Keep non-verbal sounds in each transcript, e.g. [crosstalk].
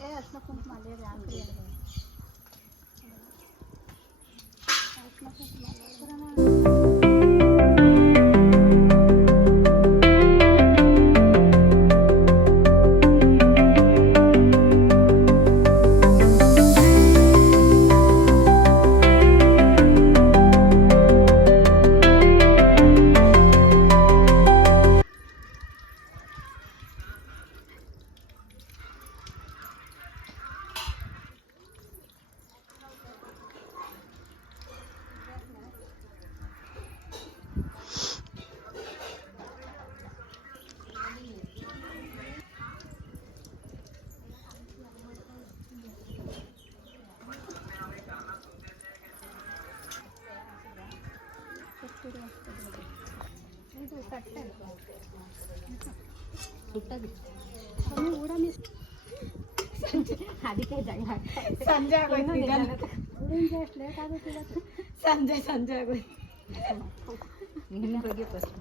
ಏ ಅರ್ಶಿನ ಕುಂಕುಮ ಅಲ್ಲೇ ರೀ ಹಾಕ್ರಿ ಅದಕ್ಕೆ ಸಂಜೆ ಆಗೋಯ್ತು ಸಂಜೆ ಸಂಜೆ ಆಗೋಯ್ತು. ನಿನ್ನ ಬಗ್ಗೆ ಫಸ್ಟ್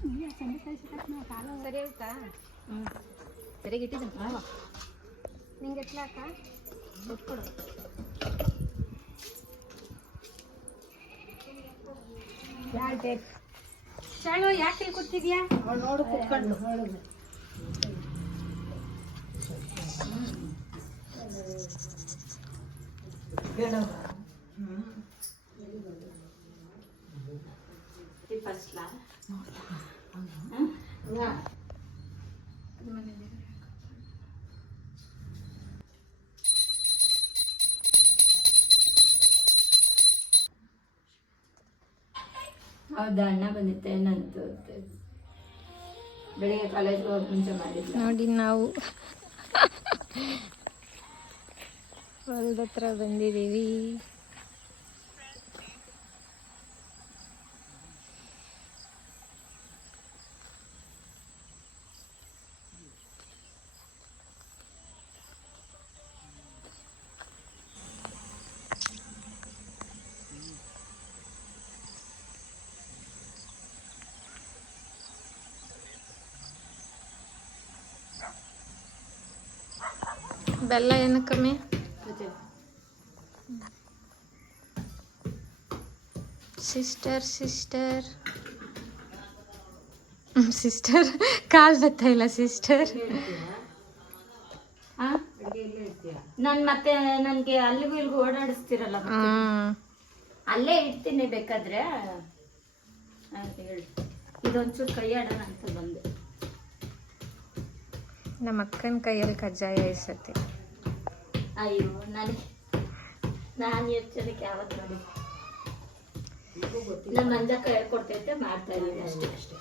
ಸಂಜೆ ಕಳಿಸಿ ತಕ್ಷಣ ಕಾಲು ಸರಿ ಆಯ್ತಾ? ಹ್ಞೂ ಸರಿಯಾಗಿ ಇಟ್ಟಿದ್ದೀನಿ. ನಿಂಗೆ ಎತ್ಲಾಕ ಕೊಟ್ಕೊಡು. ಚಾಳು ಯಾಕೆ ಇಲ್ಲಿ ಕೂತಿದ್ಯಾ ನೋಡು ಕುತ್ಕೊಂಡು. ಹೌದಾ ಅಣ್ಣ ಬಂದಿತ್ತೆ ನಂತು ಬೆಳಿಗ್ಗೆ ಕಾಲೇಜ್ಗೆ ಹೋಗಿ ಮುಂಚೆ ಮಾಡಿದ್ದ ನೋಡಿ ನಾವು. ಹೊಲದ ಹತ್ರ ಬಂದಿದ್ದೀವಿ. ಬೆಲ್ಲ ಏನು ಕಮ್ಮಿ? Sister sister. ಸಿಸ್ಟರ್. ಕಾಲ್ ಬರ್ತಾ ಇಲ್ಲ ಸಿಸ್ಟರ್. ನಾನು ಮತ್ತೆ ನನಗೆ ಅಲ್ಲಿಗೂ ಇಲ್ಲಿಗೂ ಓಡಾಡಿಸ್ತಿರಲ್ಲ. ಅಲ್ಲೇ ಇಡ್ತೀನಿ ಬೇಕಾದ್ರೆ. ಇದೊಂಚೂರು ಕೈ ಆಡೋಣ ಅಂತ ಬಂದೆ. ನಮ್ಮ ಅಕ್ಕನ ಕೈಯಲ್ಲಿ ಕಜ್ಜಾಯ ಇಸತ್ತೆ ಅಯ್ಯೋ ನನಗೆ ನಾನು ಎಚ್ಚರಿಕೆ ಯಾವತ್ತು ನೋಡಿ. ನಮ್ಮ ಅಂಜಕ್ಕ ಹೇಳ್ಕೊಡ್ತೈತೆ ಮಾಡ್ತಾ ಇದ್ದೀನಿ ಅಷ್ಟೇ. ಅಷ್ಟೇ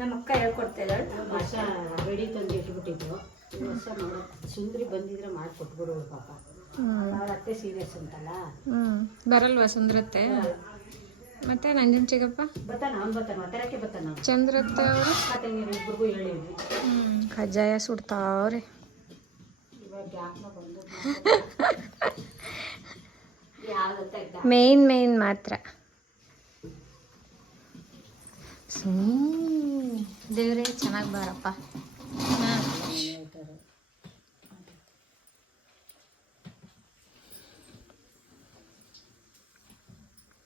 ನಮ್ಮ ಅಕ್ಕ ಹೇಳ್ಕೊಡ್ತಾ ಇದ್ದಾಳೆ. ವರ್ಷ ರೆಡಿ ತಂದು ಇಟ್ಬಿಟ್ಟಿದ್ರು ವರ್ಷ ನೋಡ ಸುಂದ್ರಿ ಬಂದಿದ್ರೆ ಮಾಡ್ಕೊಟ್ಬಿಡು ಪಾಪ. ಅವ್ರ ಅತ್ತೆ ಸೀರಿಯಸ್ ಅಂತಲ್ಲ. ಹ್ಮ್. ಬರಲ್ವಾ ಸುಂದ್ರತ್ತೆ? ಮತ್ತೆ ನಂಜನ್ ಚಿಗಪ್ಪ? ಬರ್ತಾನ ಅವ್ನು ಬತ್ತಾನ ಮಾತಾಡಕ್ಕೆ ಬರ್ತಾನ ಚಂದ್ರತ್ತ ಅವರು? ಮತ್ತೆ ಇಬ್ಬರಿಗೂ ಹೇಳಿದ್ವಿ. ಕಜ್ಜಾಯ ಸುಡ್ತಾವ್ರೆ. ಇವಾಗ ಯಾಕನ ಬಂದು ಮೇನ್ ಮೇನ್ ಮಾತ್ರ. ದೇವ್ರೇ ಚೆನ್ನಾಗಿ ಬಾರಪ್ಪ.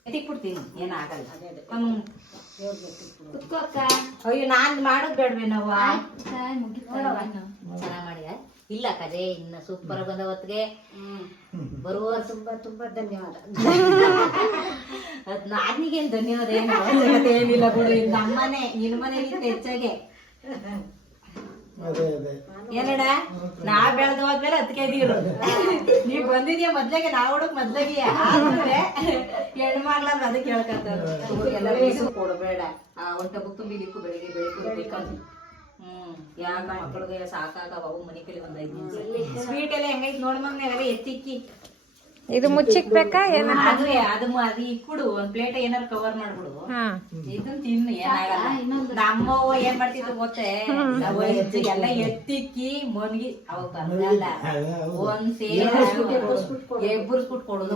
ಎತ್ತಿಕ್ಬಿಡ್ತೀನಿ ಏನಾಗಲ್ಲ. ಹ್ಮ್. ಕುತ್ಕೋ ಅಕ್ಕ. ಅಯ್ಯೋ ನಾನ್ ಮಾಡೋದ್ ಬೇಡ್ವೆ ನಾವು? ಇಲ್ಲ ಕಜೆ ಇನ್ನ ಸೂಪರ್ ಬಂದ ಹೊತ್ತಿಗೆ ಬರುವ ತುಂಬಾ ತುಂಬಾ ಧನ್ಯವಾದ. ಅದ್ ನಾನಿಗೇನ್ ಧನ್ಯವಾದ ಏನು ಅವಶ್ಯಕತೆ ಏನಿಲ್ಲ ಬಿಡು ಇದು ನಮ್ಮನೆ ನಿನ್ ಮನೆಗಿಂತ ಹೆಚ್ಚಾಗೆ. ಏನಡ ನಾ ಬೆಳೆದ ಹೋದ್ಮೇಲೆ ಅದಕ್ಕೆ ಇದೀರು ನೀವ್ ಬಂದಿದ್ಯಾ ಮೊದ್ಲಾಗೆ ನಾ ಹುಡುಕ್ ಮೊದ್ಲಾಗಿ. ಆದ್ರೆ ಹೆಣ್ಣು ಮಾಡ್ಲಾರ್ದ ಅದಕ್ಕೆ ಹೇಳ್ಕಂತ ಎಲ್ಲ ಬೀಸು ಕೊಡಬೇಡ ಆ ಒಂಟ ಬುಕ್ ತುಂಬಿ ಬೆಳಿಗ್ಗೆ ಬೆಳಿಗ್ಗೆ ಯಾಕ ಮಕ್ಕಳಿಗೆ ಸಾಕಾಗ ಅವು ಮನಿ ಕಲಿ ಒಂದ್ ಐದು ನಿಮಿಷ. ಸ್ವೀಟ್ ಎಲ್ಲ ಹೆಂಗೈತ್ ನೋಡ್ ಮಗ್ನ ಎತ್ತಿಕ್ಕಿ. ಇದು ಮುಚ್ಚಿಕ್ಬೇಕಾ ಏನ ಅದುವೇ ಅದು ಅದು ಇಕ್ಬಿಡು ಒಂದ್ ಪ್ಲೇಟ್ ಏನಾರು ಕವರ್ ಮಾಡ್ಬಿಡು. ಇದನ್ನ ಇದನ್ ತಿನ್ನು ಏನಾಗಲ್ಲ ನಮ್ಮವ್ವ ಏನ್ ಮಾಡ್ತಿದ್ರು ಗೊತ್ತೇ? ಎಲ್ಲ ಎತ್ತಿಕ್ಕಿ ಮನ್ಗಿ ಅವಾಗ ಬರಲ್ಲ ಒಂದ್ ಸೇರ ಎಬ್ಬರ್ಸ್ಬಿಟ್ಟು ಕೊಡುದು.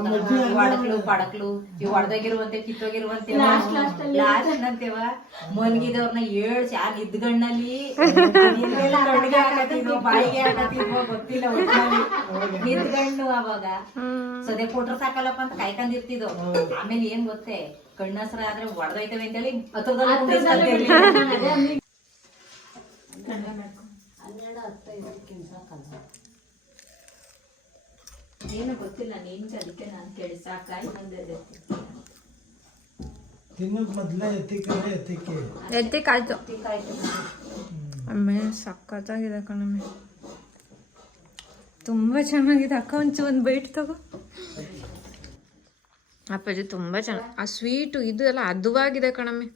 ಒಡಕ್ಲು ಪಡಕ್ಲು ಇವ್ ಒಡ್ದಾಗಿರುವಂತೆ ಕಿತ್ತೋಗಿರುವಂತೆ. ಲಾಸ್ಟ್ ಅಂತೇವ ಮನ್ಗಿದವ್ರನ್ನ ಏಳ್ಸಿ ಆ ನಿದ್ಗಣ್ಣಲ್ಲಿ ಕಣ್ಣಿಗೆ ಹಾಕತ್ತಿದ್ವು ಬಾಯಿಗೆ ಹಾಕತ್ತಿದ್ವು ಗೊತ್ತಿಲ್ಲ ನಿದ್ಗಣ್ಣು ಅವಾಗ. ಸದ್ಯ ಕೊಟ್ರ ಸಾಕಲ್ಲಪ್ಪ ಅಂತ ಕಾಯ್ಕೊಂಡಿರ್ತಿದ್ವು. ಆಮೇಲೆ ಏನ್ ಗೊತ್ತೇ ಕಣ್ಣಸರ ಆದ್ರೆ ಒಡ್ದೈತವೆ ಅಂತೇಳಿ ಹತ್ರದಲ್ಲೇ ಏನು ಗೊತ್ತಿಲ್ಲ ನಿಂಗೆ ಅದಕ್ಕೆ ನಾನು ಕೇಳಿ ಸಾಕಾಯ್ ಬಂದಿದೆ ತಿನ್ನೋಕ್ ಮೊದ್ಲೇ ಎತ್ತಿಕ್ಕಂದ್ರೆ ಎತ್ತಿಕ್ಕೆ ಎತ್ತಿಕ್ಕಾಯ್ತು ಆಮೇಲೆ ಸಖತ್ತಾಗಿದೆ ಕಣಮ್ಮೆ. ತುಂಬಾ ಚೆನ್ನಾಗಿದೆ. ಅಕ್ಕ ಒಂಚು ಒಂದು ಬೈಟ್ ತಗೋ. ಅಪ್ಪಾಜಿ ತುಂಬಾ ಚೆನ್ನಾಗಿ ಆ ಸ್ವೀಟು ಇದು ಎಲ್ಲ ಅದುವಾಗಿದೆ ಕಣಮ್ಮೆ.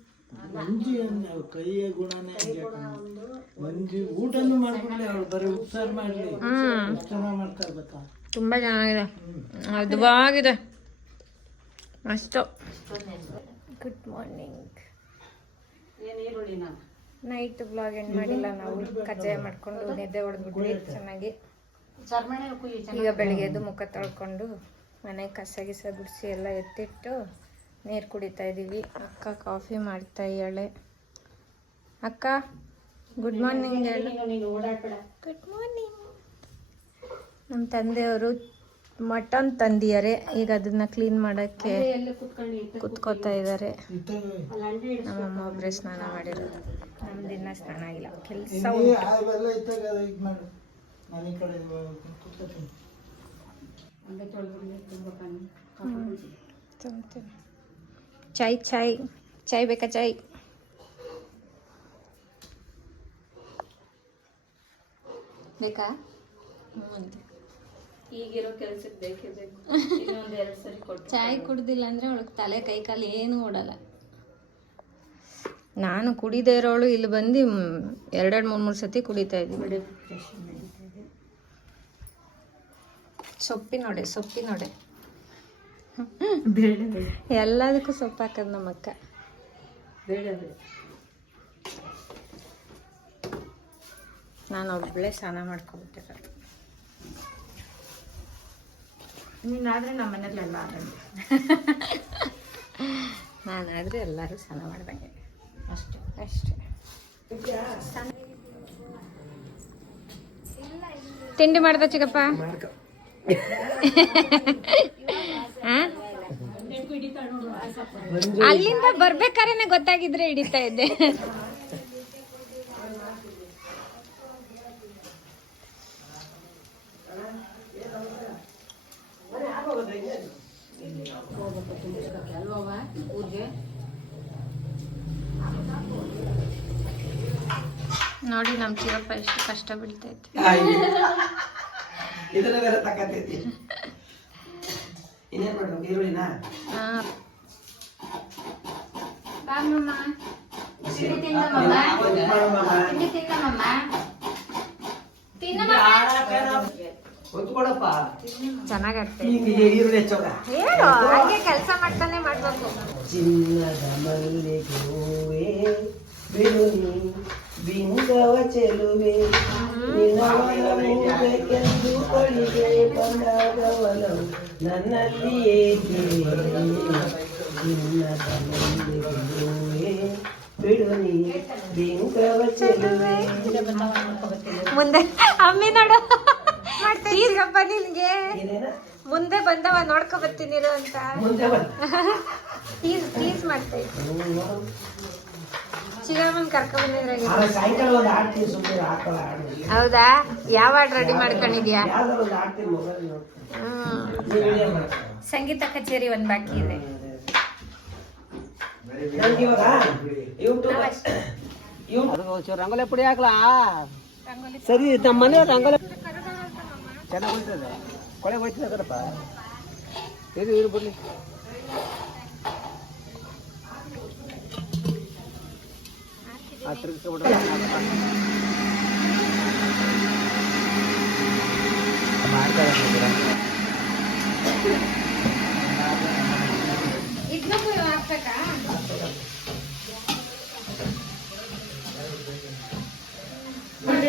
ತುಂಬಾ ಚೆನ್ನಾಗಿದೆ. ಅದುವಾಗಿದೆ. ಅಷ್ಟು. ಗುಡ್ ಮಾರ್ನಿಂಗ್ ಏನು ಈರುಳ್ಳಿ ನಾನು ನೈಟ್ ಬ್ಲಾಗ್ ಎಂಡ್ ಮಾಡಿಲ್ಲ ನಾವು. ಕಜ್ಜಾಯ ಮಾಡ್ಕೊಂಡು ನಿದ್ದೆ ಹೊಡೆದ್ಬಿಟ್ವಿ ಚೆನ್ನಾಗಿ. ಈಗ ಬೆಳಿಗ್ಗೆ ಎದ್ದು ಮುಖ ತೊಳ್ಕೊಂಡು ಮನೆ ಕಸ ಗಿಸ ಗುಡಿಸಿ ಎಲ್ಲ ಎತ್ತಿಟ್ಟು ನೀರು ಕುಡಿತಾ ಇದ್ದೀವಿ ಅಕ್ಕ ಕಾಫಿ ಮಾಡ್ತಾ ಇದ್ದಾಳೆ. ಅಕ್ಕ ಗುಡ್ ಮಾರ್ನಿಂಗ್ ಹೇಳು ಗುಡ್ ಮಾರ್ನಿಂಗ್ ನಮ್ಮ ತಂದೆಯವರು ಮಟನ್ ತಂದಿದ್ದಾರೆ. ಈಗ ಅದನ್ನ ಕ್ಲೀನ್ ಮಾಡೋಕ್ಕೆ ಕುತ್ಕೋತಾ ಇದ್ದಾರೆ. ನಮ್ಮಮ್ಮ ಒಬ್ಬರೇ ಸ್ನಾನ ಮಾಡಿರೋದು. ನಮ್ದಿನ್ನ ಸ್ನಾನ ಇಲ್ಲ ಕೆಲಸ ನಾನು ಈ ಕಡೆ ಕೂತ್ಕೊತೀನಿ. ಚಾಯ್ ಚಾಯ್. ಚಾಯ್ ಬೇಕಾ ಚಾಯ್? ಬೇಕಾ? ಈಗಿರೋ ಕೆಲ್ಸಕ್ಕೆ ಬೇಕೇ ಬೇಕು. ಇನ್ನೊಂದ್ ಎರಡ್ ಸರಿ ಕೊಟ್ಟು ಚಾಯ್ ಕುಡ್ದಿಲ್ಲ ಅಂದ್ರೆ ಅವಳಿಗೆ ತಲೆ ಕೈ ಕಾಲು ಏನು ಓಡಲ್ಲ. ನಾನು ಕುಡಿದೇ ಇರೋಳು ಇಲ್ಲಿ ಬಂದು ಎರಡೆರಡು ಮೂರು ಮೂರು ಸತಿ ಕುಡಿತಾ ಇದ್ದೀನಿ. ಸೊಪ್ಪಿನೊಡೆ ಸೊಪ್ಪಿನೊಡೆ. ಎಲ್ಲದಕ್ಕೂ ಸೊಪ್ಪು ಹಾಕದ್ ನಮ್ಮ ಅಕ್ಕ ಬೇಡ ಬೇಡ. ನಾನು ಒಬ್ಬಳೇ ಸ್ನಾನ ಮಾಡ್ಕೊಬಿಟ್ಟೆ. ನೀನಾದ್ರೆ ನಮ್ಮ ಎಲ್ಲ ಆಡೋಣ ನಾನಾದ್ರೆ ಎಲ್ಲರೂ ಸ್ನಾನ ಮಾಡ್ದಂಗೆ. ಅಷ್ಟೇ. ಅಷ್ಟೇ. ತಿಂಡಿ ಮಾಡ್ದ ಚಿಕ್ಕಪ್ಪ? ಅಲ್ಲಿಂದ ಬರ್ಬೇಕಾರೇನೆ ಗೊತ್ತಾಗಿದ್ರೆ ಹಿಡಿತಾ ಇದ್ದೆ. ನೋಡಿ ನಮ್ ಚಿರಪ್ಪ ಎಷ್ಟು ಕಷ್ಟ ಬೀಳ್ತೈತೆ ಇದನ್ನ ಬೇರೆ ತಕ್ಕತೈತಿ ಇನ್ನೇನ್ ಮಾಡ್ಬೇಕು? ಈರುಳ್ಳಿನ? ಈರುಳ್ಳಿ ಹಂಗೆ ಕೆಲಸ ಮಾಡ್ತಾನೆ ಮಾಡ್ಬೇಕು. ಚಿನ್ನದ ಮಲ್ಲಿಗೆ ಹೂವೇ ಚೆಲುವೆ. ಬಂದಾಗ ಬಂದಾಗವನು ನನ್ನಲ್ಲಿಯೇ ಬಿಂಗವ ಚೆಲುವೆ ಮುಂದೆ ಅಮ್ಮಿ ನೋಡು. ಹಬ್ಬ ನಿನ್ಗೆ. ಮುಂದೆ ಬಂದವ ನೋಡ್ಕೊ ಬರ್ತೀನಿ ಅಂತ. ಪ್ಲೀಸ್ ಪ್ಲೀಸ್ [laughs] ಮಾಡ್ತಾ ಸಾಯಂಕಾಲ ಒಂದು ಆಡ್ತೀನಿ ಸುಮ್ಮನೆ ಹಾಕಲ್ಲ ಆಡು ಹೌದಾ? ಯಾವ ಹಾಡು ರೆಡಿ ಮಾಡ್ಕೊಂಡಿದ್ಯಾ? ಯಾವ್ದಾರ ಒಂದು ಮೊಬೈಲ್ ಸಂಗೀತ ಕಚೇರಿ ಒಂದ್ ಬಾಕಿ ಇದೆ. ಇವಾಗ ಯೂಟ್ಯೂಬ್ ರಂಗೋಲಿ ಪುಡಿ ಹಾಕ್ಲಾ? ಸರಿ ನಮ್ಮ ಮನೆ ರಂಗೋಲಿ ಚೆನ್ನಾಗಿ ಹೋಯ್ತದೆ. ಕೊಳೆ ಹೋಯ್ತದೆ ಕಡಪ್ಪ ಇದು ಇರು ಬಿಡ್ಲಿ ट्रैक्टर से ऑर्डर इतना कोई आपका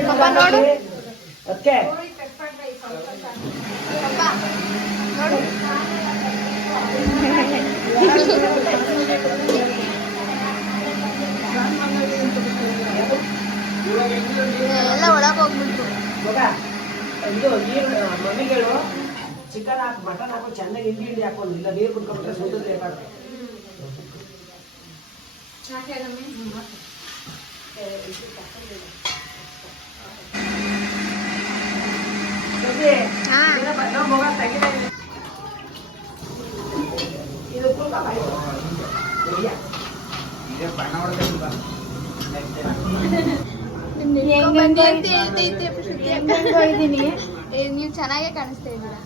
पाಪ ನೋಡು ಅದಕ್ಕೆ ಪಾಪ ನೋಡು ಎಲ್ಲ ಒಳಗೆ ಹೋಗ್ಬಿಟ್ರು ಮಗ ಇದು ನೀರು ಮಮ್ಮಿಗಳು ಚಿಕನ್ ಹಾಕಿ ಮಟನ್ ಹಾಕು ಚೆನ್ನಾಗಿ ಹಿಂಡಿ ಹಿಂಡಿ ಹಾಕೊಂಡು ಇಲ್ಲ ನೀರು ಕುಡ್ಕೊಂಡ್ರೆ ಸುಂದರ ಬೇಕಾಗುತ್ತೆ ಹಾ ಇದು ನೀವು ಚೆನ್ನಾಗೇ ಕಾಣಿಸ್ತಾ ಇದ್ದೀರಾ?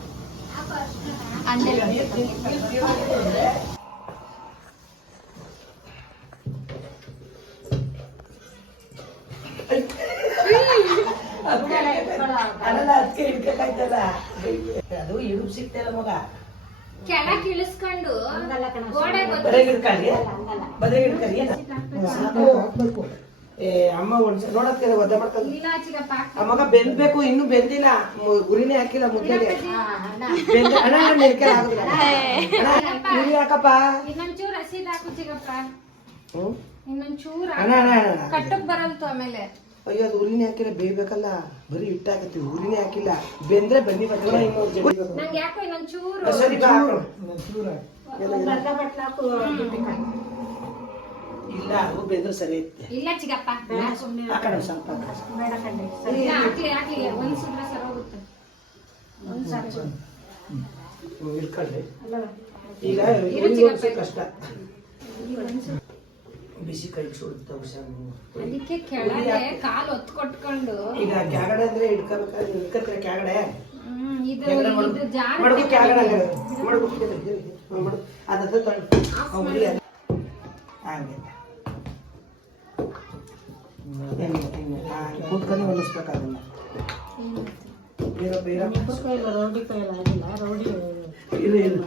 ಅದು ಇಳುಪ್ ಸಿಗ್ತಿಲ್ಲ ಮಗ ಕೆಳಗ್ ಇಳಿಸ್ಕೊಂಡು ಗೋಡೆ ಬರೀ ಹಿಡ್ಕೊಳ್ಳಿ ಸಾಕು ಏ ಅಮ್ಮ ಒಂದ್ಸಲ ನೋಡಕ್ಕೆ ಒದ್ದೆ ಮಾಡ್ಕೊಂಡು ಅಮ್ಮಗ ಆ ಮಗ ಬೆಂದ್ಬೇಕು ಇನ್ನು ಬೆಂದಿಲ್ಲ. ಗುರಿನೇ ಹಾಕಿಲ್ಲ ಮುದ್ದೆಗೆ ಬೆಂದ ಅಣ್ಣ ಆಗುದಿಲ್ಲ? ಗುರಿ ಹಾಕಪ್ಪ ಇನ್ನೊಂಚೂರು ಹಸಿದ್ ಹಾಕು ಚಿಕ್ಕಪ್ಪ. ಹ್ಮ್ ಇನ್ನೊಂಚೂರು ಅಣ್ಣ ಅಣ್ಣ ಅಣ್ಣ ಕಟ್ಟಕ್ ಬರಲ್ತು ಆಮೇಲೆ. ಅಯ್ಯೋ ಅದು ಉರಿನೇ ಹಾಕಿಲ್ಲ ಬೇಯ್ಬೇಕಲ್ಲ. ಬರೀ ಹುರಿನೇ ಉರಿನೇ ಹಾಕಿಲ್ಲ. ಬೆಂದ್ರೆ ಬನ್ನಿ ಬರ್ತಲ್ಲ ಇನ್ನೊಂದು ಸರಿ ಬಾ. ಇಲ್ಲ ಸರಿ ಐತೆ. ಇಲ್ಲ ಚಿಕ್ಕಪ್ಪ ಆ ಕಡೆ ಸ್ವಲ್ಪ ಇಲ್ಲ, ಹಾಕ್ಲಿ ಹಾಕ್ಲಿ ಒಂದ್ ಸುದ್ರ ಸರ್ ಹೋಗುತ್ತೆ. ಹ್ಮ್, ಇಟ್ಕೊಳ್ಳಿ ಈಗ ಇರು ಚಿಗಪ್ಪ. ಕಷ್ಟ. ಬಿಸಿ ಕೈ ಸುಡುತ್ತೆ ಹುಷಾರು ಅದಕ್ಕೆ ಕೆಳಗೆ ಕಾಲು ಒತ್ತು ಕೊಟ್ಕೊಂಡು ಈಗ ಕೆಳಗಡೆ ಅಂದ್ರೆ ಹಿಡ್ಕೋಬೇಕಾದ್ರೆ ಹಿಡ್ಕತ್ರ ಕ್ಯಾಗಡೆ ಹ್ಮ್ ಇದು ಕೆಳಗಡೆ. ಇದು ಮಡಗು ಮಡಗು ಅದನ್ನ ತೊಳ್ದು. ಹಂಗೆ ಹೆಂಗೆ, ಹೆಂಗೆ. ಕೂತ್ಕೊಂಡು ಹೊಲಿಸ್ಬೇಕು ಇಲ್ಲ ಇರಪ್ಪ ಇರಪ್ಪ ಇರು ಆಗಿಲ್ಲ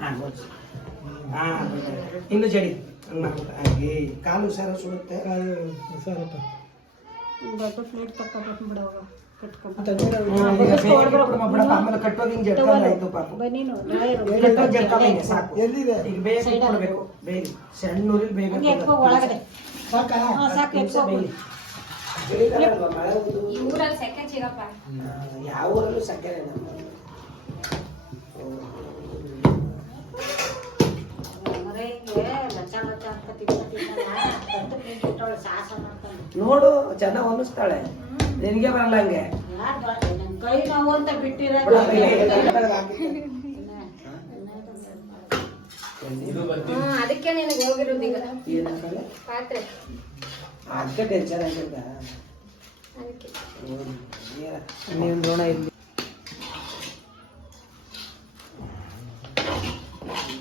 ಹಾ, ಹೊಲ್ಸು. ಹಾ, ಇನ್ನು ಜಡಿ. ಹಂಗ್ ಕಾಲು ಸಾರ ಸುಡುತ್ತೆ. ಹ್ಮ್, ಪ್ಲೇಟ್ ಬೇಗ ಇಟ್ಬಿಡಮ್ಮ ಯಾವ ಊರಲ್ಲೂ ಸಕ್ಕರೆ ನೋಡು ಚೆನ್ನಾಗಿ ಹೊಲಿಸ್ತಾಳೆ. ನಿನಗೆ ಬರಲ್ಲ ಹಂಗೆ? ಕೈ ನೋವು ಅಂತ ಬಿಟ್ಟಿರೋ ಹ್ಮ್ ಅದಕ್ಕೆ ನಿನಗೆ ಹೋಗಿರೋದು ಈಗ. ಏನಾಗಲ್ಲ ಪಾತ್ರೆ. ಅದಕ್ಕೆ ಟೆನ್ಷನ್ ಅದಕ್ಕೆ. ನೀವು ನೋಡ ಇಲ್ಲಿ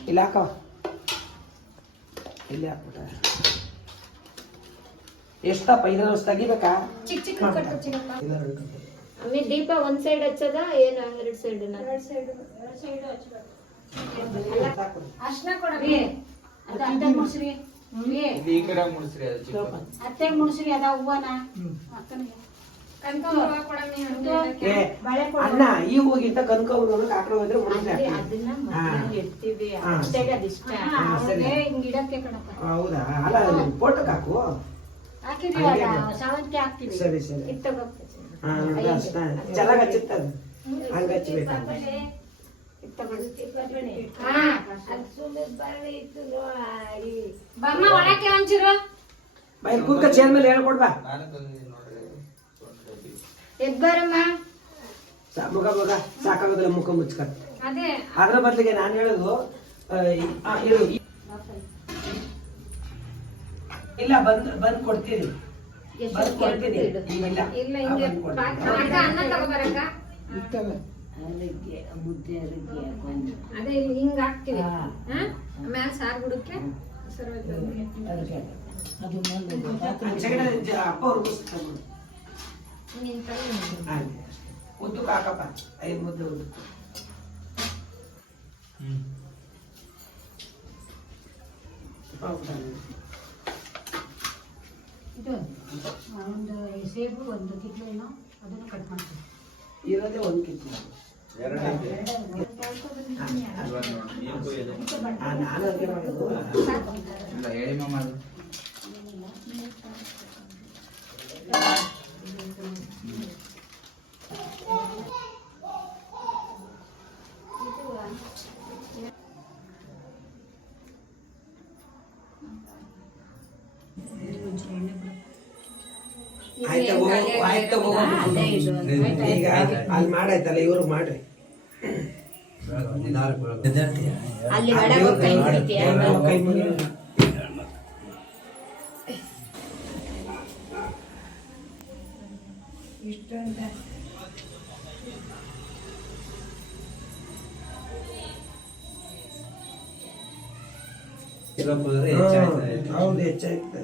ಇಲ್ಲ ಹಾಕವ ಇಲ್ಲಿ ಹಾಕ್ಬಿಟ್ಟ ಎಷ್ಟಪ್ಪ? ಇದ್ರ ತೆಗಿಬೇಕಾ ಚಿಕ್ಕ ಚಿಕ್ಕ ಕಟ್ ಅಮ್ಮಿ ದೀಪ ಒಂದ್ ಸೈಡ್ ಹಚ್ಚದ ಏನು ಎರಡ್ ಸೈಡ್ ಅರ್ಶನ ಕೊಡ. ಅತ್ತೆ ಮುಡ್ಸ್ರಿ. ಅತ್ತೆ ಮುಡ್ಸ್ರಿ ಅದ ಹೂವನ ಕನ್ಕೊಂಡ್ ಹೂವ ಕೊಡಮ್ಮಿ ಹಂಗೆ ಏ ಅಣ್ಣ ಈ ಕಡೆ ಚಿಕ್ಕ ಅತ್ತೆ. ಅದನ್ನ ಅದ ಹೂವನ ಅಕ್ಕನಿಗೆ ಹಾ. ಅತ್ತೆಗೆ ಅದಿಷ್ಟ. ಹಾ, ಸರಿ. ಹಿಂಗ್ ಇಡಕ್ಕೆ ಕಣಪ್ಪ. ಹೌದಾ? ಅಲ್ಲ ಫೋಟೋಕ್ ಹಾಕು. ಸಾವಂತಿಗೆ ಹಾಕ್ತೀವಿ. ಸರಿ ಸರಿ. ಚೆನ್ನಾಗಿ ಹಚ್ಚುತ್ತೆ ಅದು ಹಂಗ ಹಚ್ಬೇಕು ಹಾ. ಬಮ್ಮ ಒಳಕ್ಕೆ ಒಂಚೂರು. ಬೈ ಕೂತ್ಕ ಚೇರ್ ಮೇಲೆ ಹೇಳ್ಕೊಡ್ಬಾ ಮುಖ ಮುಖ. ಸಾಕಾಗೋದಿಲ್ಲ ಮುಖ ಮುಚ್ಕ. ಅದೇ. ಅದ್ರ ಬದಲಿಗೆ ನಾನು ಹೇಳೋದು ಇಲ್ಲ ಬಂದ್ ಬಂದ್ ಕೊಡ್ತೀನಿ ಬಂದ್ ಕೊಡ್ತೀನಿ ಇಲ್ಲ ಅಲ್ಲಿಗೆ ಮುದ್ದೆ ಅಲ್ಲಿಗೆ ಹಾಕೊಂಡು. ಅದೇ ಇಲ್ಲಿ ಹಿಂಗ್ ಹಾಕ್ತಿವಿ. ಆಮೇಲೆ ಸಾರ್ ಬಿಡಕ್ಕೆ ಸರ್ವೈತೆ ಅದು ಅಪ್ಪ ಕೈ ಐದು ಮುದ್ದೆ ಉದ್ದು ಇದು ಒಂದು. ಸೇಬು ಒಂದು ಕಿತ್ಲೆ ಏನೋ ಅದನ್ನು ಕಟ್ ಮಾಡ್ತೀನಿ ಇರೋದೇ ಒಂದು ಕಿತ್ತು ಹೇಳಿ ಅದಕ್ಕೆ ಮಾಡೋದು ಆಯ್ತಾ ಹೋಗು ಆಯ್ತಾ ಹೋಗು ಈಗ ಅಲ್ಲಿ ಮಾಡಾಯ್ತಲ್ಲ ಇವರು ಮಾಡ್ರಿ. ಹೌದು ಹೆಚ್ಚಾಯ್ತದೆ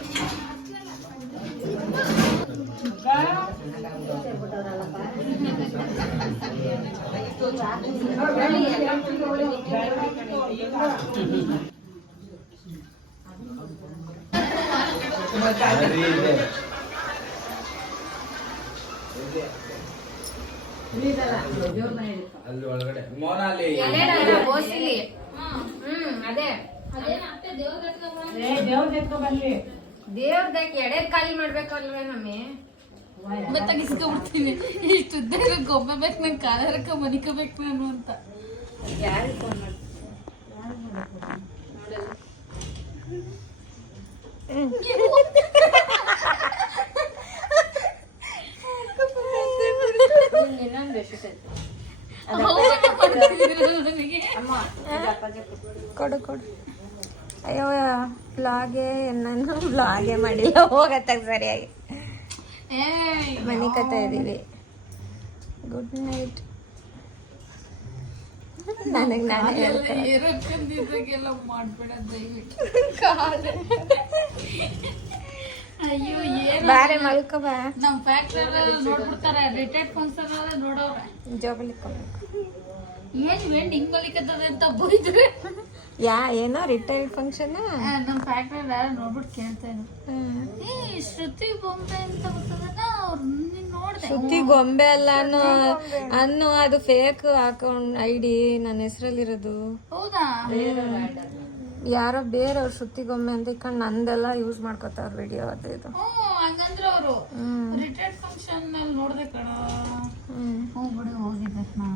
ಮುಗ ಒಳಗಡೆ ಮೋನಾಲಿ ಬೋಸಿಲಿ ಹ್ಮ್ ಅದೇ ದೇವ್ರದಕ್ಕೆ ಎಡೆ ಖಾಲಿ ಮಾಡ್ಬೇಕಲ್ವೇ ನಮ್ಮೆ ಮತ್ತೆ ಇಸ್ಕೊಂಡ್ಬಿಡ್ತೀನಿ ಇಷ್ಟು ಉದ್ದ ಇರೋ ಗೊಬ್ಬೆ ಬೇಕು ನಂಗೆ ಕಾಲರಕ್ಕ ಮನಿಕೋಬೇಕು ನಾನು ಅಂತ. ಯಾರು ಫೋನ್ ಇನ್ನೊಂದು ಎಷ್ಟು ನನಗೆ. ಅಮ್ಮ ಇದು ಅಪ್ಪಾಜಿ ಕೊಡು. ಕೊಡು. ಅಯ್ಯೋ ಬ್ಲಾಗೆ ನಾನು ಬ್ಲಾಗೆ ಮಾಡಿಲ್ಲ. ಹೋಗತ್ತಾಗ ಸರಿಯಾಗಿ. ಮನೆ ಕತ್ತ ಇದೀವಿ. ಗುಡ್ ನೈಟ್ ನನಗೆ ನಾನೇ ಹೇಳ್ಕೊಳ್ಳೋದು. ಮಾಡಬೇಡ ಅಯ್ಯೋ ಏನು ಬಾರೆ ಮಲ್ಕೋ ಬಾ. ನಮ್ಮ ಫ್ಯಾಕ್ಟ್ರಿ ನೋಡ್ಬಿಡ್ತಾರೆ ರಿಟೈರ್ಡ್ ಫಂಕ್ಷನ್ ನೋಡೋ ಏನ್ ವೇಂಡ್ ಹಿಂಗ್ ಮಲಿಕತ್ತದ ಅಂತ ಬೈದ್ರೆ? ಯಾ ಏನೋ ರಿಟೈಲ್ ಫಂಕ್ಷನ್ ನಮ್ಮ ಫ್ಯಾಕ್ಟ್ರಿ ಯಾರು ನೋಡ್ಬಿಟ್ಟು ಕೇಳ್ತಾ ಇದ್ರು. ಏ ಶ್ರುತಿ ಬೊಂಬೆ ಅಂತ ಅವ್ರು ನೋಡ್ದೆ. ಗೊಂಬೆ ಅಲ್ಲ ಅನ್ನೋ ಅನ್ನೋ ಅದು ಫೇಕ್ ಅಕೌಂಟ್ ಐ ಡಿ ನನ್ನ ಹೆಸರಲ್ಲಿರೋದು. ಹೌದಾ? ಯಾರೋ ಬೇರೆಯವ್ರ ಸುತ್ತಿಗೊಮ್ಮೆ ಅಂತ ಇಕ್ಕಂಡು ನಂದೆಲ್ಲ ಯೂಸ್ ಮಾಡ್ಕೊತಾರ ವಿಡಿಯೋ ಅದು ಇದು. ಅವರು ಹೋಗಿದ್ದೆ ಹ್ಞೂ